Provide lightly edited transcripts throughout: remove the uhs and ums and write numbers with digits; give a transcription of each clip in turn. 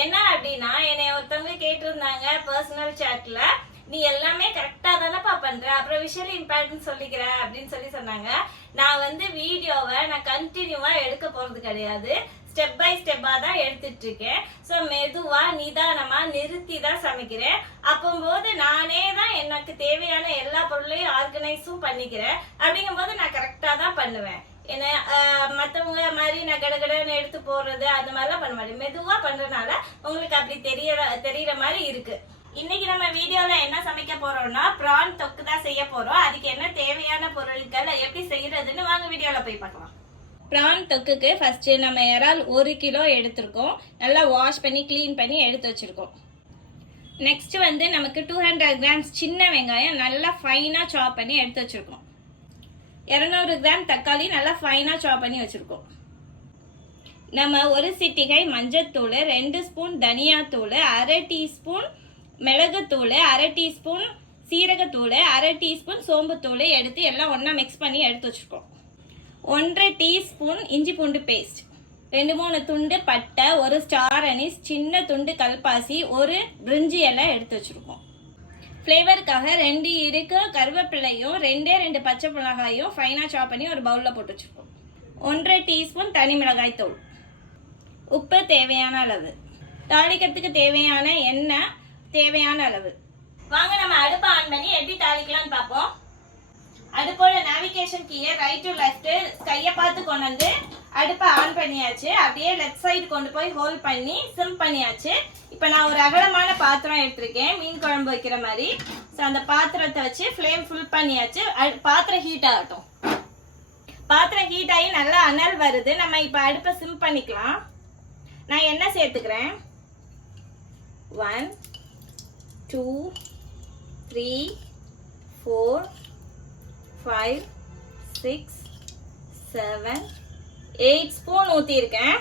என்ன அப்படின்னா என்னை ஒருத்தவங்க கேட்டிருந்தாங்க பர்சனல் சாட்ல, நீ எல்லாமே கரெக்டா தானப்பா பண்ற, அப்புறம் விஷுவல் இம்பேக்ட்னு சொல்லிக்கிற அப்படின்னு சொன்னாங்க. நான் வந்து வீடியோவை நான் கண்டினியூவா எடுக்க போறது கிடையாது, ஸ்டெப் பை ஸ்டெப்பா தான் எடுத்துட்டு இருக்கேன். ஸோ மெதுவா நிதானமா நிறுத்தி தான் சமைக்கிறேன். அப்போது நானே தான் எனக்கு தேவையான எல்லா பொருளையும் ஆர்கனைஸும் பண்ணிக்கிறேன். அப்படிங்கும்போது நான் கரெக்டா தான் பண்ணுவேன். என்ன மற்றவங்க மாதிரி நான் கடகடன்னு எடுத்து போடுறது அந்த மாதிரிலாம் பண்ண மாட்டேன். மெதுவா பண்றதுனால உங்களுக்கு அப்படி தெரியற மாதிரி இருக்கு. இன்னைக்கு நம்ம வீடியோல என்ன சமைக்க போறோம்னா பிரான் தொக்கு தான் செய்ய போறோம். அதுக்கு என்ன தேவையான பொருட்கள் எப்படி செய்யறதுன்னு வாங்க வீடியோல போய் பார்க்கலாம். பிரான் தொக்குக்கு ஃபர்ஸ்ட் நம்ம இறால் 1 கிலோ எடுத்திருக்கோம். நல்லா வாஷ் பண்ணி க்ளீன் பண்ணி எடுத்து வச்சிருக்கோம். நெக்ஸ்ட் வந்து நமக்கு 200 கிராம்ஸ் சின்ன வெங்காயம் நல்லா ஃபைனா சாப் பண்ணி எடுத்து வச்சிருக்கோம். 200 கிராம் தக்காளி நல்லா ஃபைனா சாப் பண்ணி வச்சிருக்கோம். நம்ம 1 சிட்டிகை மஞ்சத்தூள், 2 ஸ்பூன் தனியாத்தூள், 1/2 டீஸ்பூன் மிளகுத்தூள், 1/2 டீஸ்பூன் சீரகத்தூள், 1/2 டீஸ்பூன் சோம்புத்தூள் எடுத்து எல்லாம் ஒன்றா மிக்ஸ் பண்ணி எடுத்து வச்சுருக்கோம். 1/2 டீஸ்பூன் இஞ்சி பூண்டு பேஸ்ட், 2-3 துண்டு பட்டை, 1 ஸ்டார் அனீஸ், சின்ன துண்டு கல்பாசி, 1 பிரிஞ்சி இலை எடுத்து வச்சுருக்கோம். ஃப்ளேவருக்காக 2 இருக்கு கருவேப்பிலையும் 2 பச்சை மிளகாயும் ஃபைனாக சாப் பண்ணி ஒரு பவுலில் போட்டு வச்சுருக்கோம். 1/2 டீஸ்பூன் தனி மிளகாய் தூள், உப்பு தேவையான அளவு, தாளிக்கிறதுக்கு தேவையான எண்ணெய் தேவையான அளவு. வாங்க நம்ம அடுப்பை ஆன் பண்ணி எப்படி தாளிக்கலாம்னு பார்ப்போம். அடுப்போட நேவிகேஷன் கீழே ரைட் டு லெஃப்ட் கையை பார்த்து கொண்டு வந்து அடுப்பை ஆன் பண்ணியாச்சு. அப்படியே லெஃப்ட் சைடு கொண்டு போய் ஹோல்ட் பண்ணி சிம் பண்ணியாச்சு. இப்போ நான் ஒரு அகலமான பாத்திரம் எடுத்திருக்கேன், மீன் குழம்பு வைக்கிற மாதிரி. ஸோ அந்த பாத்திரத்தை வச்சு ஃப்ளேம் ஃபுல் பண்ணியாச்சு. பாத்திரம் ஹீட் ஆகட்டும். பாத்திரம் ஹீட் ஆகி நல்லா அனல் வருது. நம்ம இப்போ அடுப்பை சிம் பண்ணிக்கலாம். நான் எண்ணெய் சேர்த்துக்கிறேன். 1 2 3 4 5 6 7 8 ஸ்பூன் ஊற்றிருக்கேன்.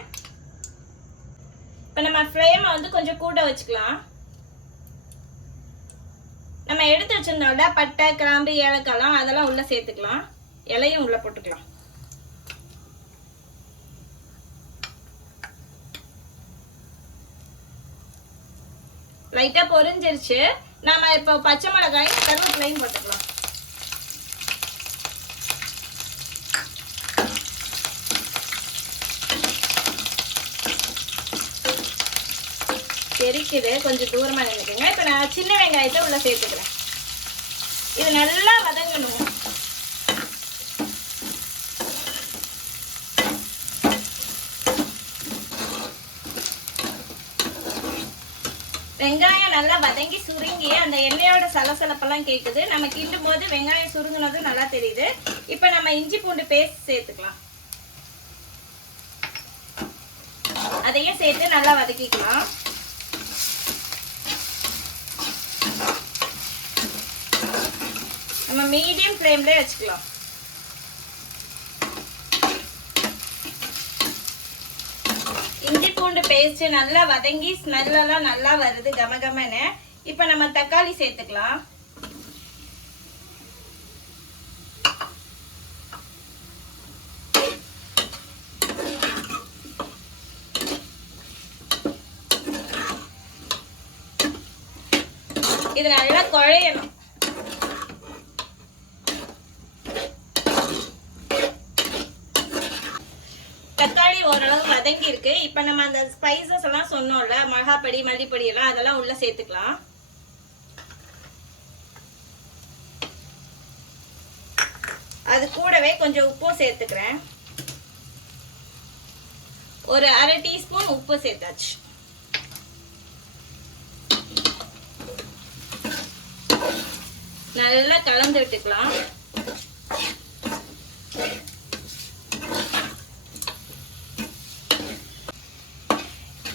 இப்போ நம்ம ஃப்ளேமை வந்து கொஞ்சம் கூட வச்சுக்கலாம். நம்ம எடுத்து வச்சிருந்தோம்ல பட்டை கிராம்பு ஏலக்காய்லாம், அதெல்லாம் உள்ள சேர்த்துக்கலாம். இலையும் உள்ள போட்டுக்கலாம். லைட்டா பொரிஞ்சிருச்சு. நாம இப்போ பச்சை மிளகாயும் கருவேப்பிலையும் போட்டுக்கலாம். தெரிக்குது, கொஞ்சம் தூரமா நினைக்குங்க. இப்போ நான் சின்ன வெங்காயத்தை உள்ள சேர்த்துக்கிறேன். இது நல்லா வதங்கணும். வெங்காயம் நல்லா வதங்கி சுருங்கி அந்த எண்ணெயோட சலசலப்பெல்லாம் கேட்குது. நம்ம கிண்டும் போது வெங்காயம் சுருங்கினது நல்லா தெரியுது. இப்போ நம்ம இஞ்சி பூண்டு பேஸ்ட் சேர்த்துக்கலாம். அதையும் சேர்த்து நல்லா வதக்கிக்கலாம். நம்ம மீடியம் ஃப்ளேம்ல வச்சுக்கலாம். இஞ்சி பூண்டு பேஸ்ட் நல்லா வதங்கி ஸ்மெல் எல்லாம் நல்லா வருது கமகமன்னு. இப்ப நம்ம தக்காளி சேர்த்துக்கலாம். இது நல்லா குழையணும். தக்காளி ஓரளவு வதங்கி இருக்கு. இப்ப நம்ம அந்த ஸ்பைசஸ் எல்லாம் சொன்னோம்ல, மிளகாப்பொடி மல்லிப்பொடி எல்லாம், அதெல்லாம் உள்ள சேர்த்துக்கலாம். அது கூடவே கொஞ்சம் உப்பும் சேர்த்துக்கிறேன். ஒரு 1/2 டீஸ்பூன் உப்பு சேர்த்தாச்சு. நல்லா கலந்து விட்டுக்கலாம்.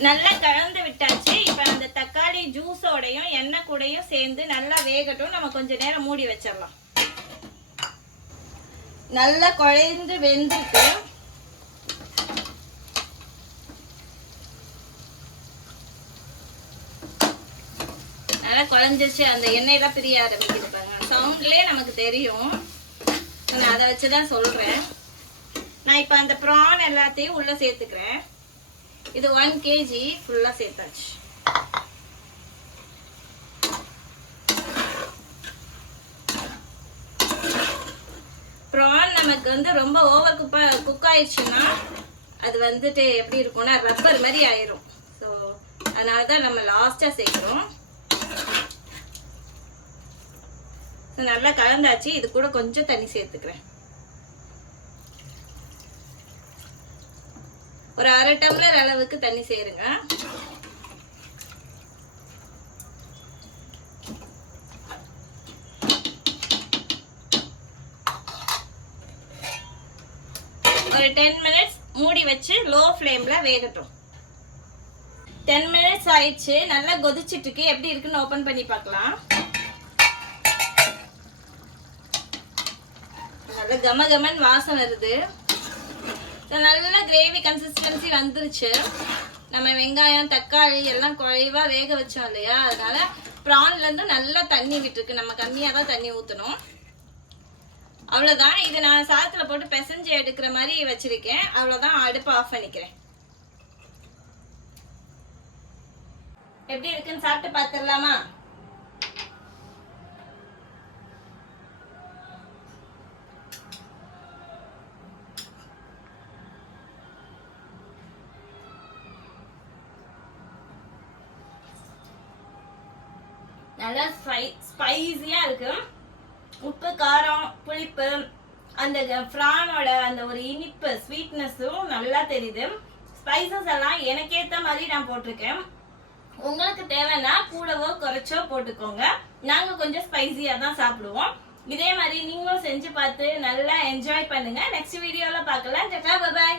நல்லா கலந்து விட்டாச்சு. இப்ப அந்த தக்காளி ஜூஸோடையும் எண்ணெய் கூடயும் சேர்ந்து நல்லா வேகட்டும். நம்ம கொஞ்ச நேரம் மூடி வச்சிடலாம். நல்லா குழைந்து வெந்திருக்கு. நல்லா குழஞ்சிருச்சு. அந்த எண்ணெயெல்லாம் பிரிய ஆரம்பிக்குது பாருங்க. சவுண்ட்லயே நமக்கு தெரியும். நான் அதை வச்சுதான் சொல்றேன். நான் இப்ப அந்த ப்ரான் எல்லாத்தையும் உள்ள சேர்த்துக்கிறேன். இது 1 kg ஃபுல்லா சேர்த்தாச்சு. ப்ரான் நமக்கு வந்து ரொம்ப ஓவர் குக் ஆயிடுச்சுன்னா அது வந்துட்டு எப்படி இருக்கும்னா ரப்பர் மாதிரி ஆயிரும். ஸோ அதனால தான் நம்ம லாஸ்டா சேர்க்கிறோம். நல்லா கலந்தாச்சு. இது கூட கொஞ்சம் தண்ணி சேர்த்துக்கிறேன். ஒரு 1/2 டம்ளர் அளவுக்கு தண்ணி சேருங்க. ஒரு 10 மினிட்ஸ் மூடி வச்சு லோ ஃப்ளேம்ல வேகட்டும். 10 மினிட்ஸ் ஆயிடுச்சு. நல்லா கொதிச்சிட்டு இருக்கு. எப்படி இருக்குன்னு ஓபன் பண்ணி பார்க்கலாம். நல்ல கமகமன் வாசம் வருது. நல்ல கிரேவி கன்சிஸ்டன்சி வந்துருச்சு. நம்ம வெங்காயம் தக்காளி எல்லாம் குறைவா வேக வச்சோம் இல்லையா, அதனால ப்ரான்ல இருந்து நல்லா தண்ணி விட்டுருக்கு. நம்ம கம்மியா தான் தண்ணி ஊற்றணும். அவ்வளோதான். இது நான் சாதத்துல போட்டு பிசைஞ்சு எடுக்கிற மாதிரி வச்சிருக்கேன். அவ்வளோதான். அடுப்பு ஆஃப் பண்ணிக்கிறேன். எப்படி இருக்குன்னு சாப்பிட்டு பார்த்துடலாமா? நல்லா ஸ்பைசியா இருக்கு. உப்பு காரம் புளிப்பு அந்த ஃப்ரானோட அந்த ஒரு இனிப்பு ஸ்வீட்னஸும் நல்லா தெரியுது. ஸ்பைசஸ் எல்லாம் எனக்கு ஏற்ற மாதிரி நான் போட்டிருக்கேன். உங்களுக்கு தேவைன்னா கூடவோ குறைச்சோ போட்டுக்கோங்க. நாங்க கொஞ்சம் ஸ்பைசியா தான் சாப்பிடுவோம். இதே மாதிரி நீங்களும் செஞ்சு பார்த்து நல்லா என்ஜாய் பண்ணுங்க. நெக்ஸ்ட் வீடியோல பார்க்கலாம். Tata bye bye.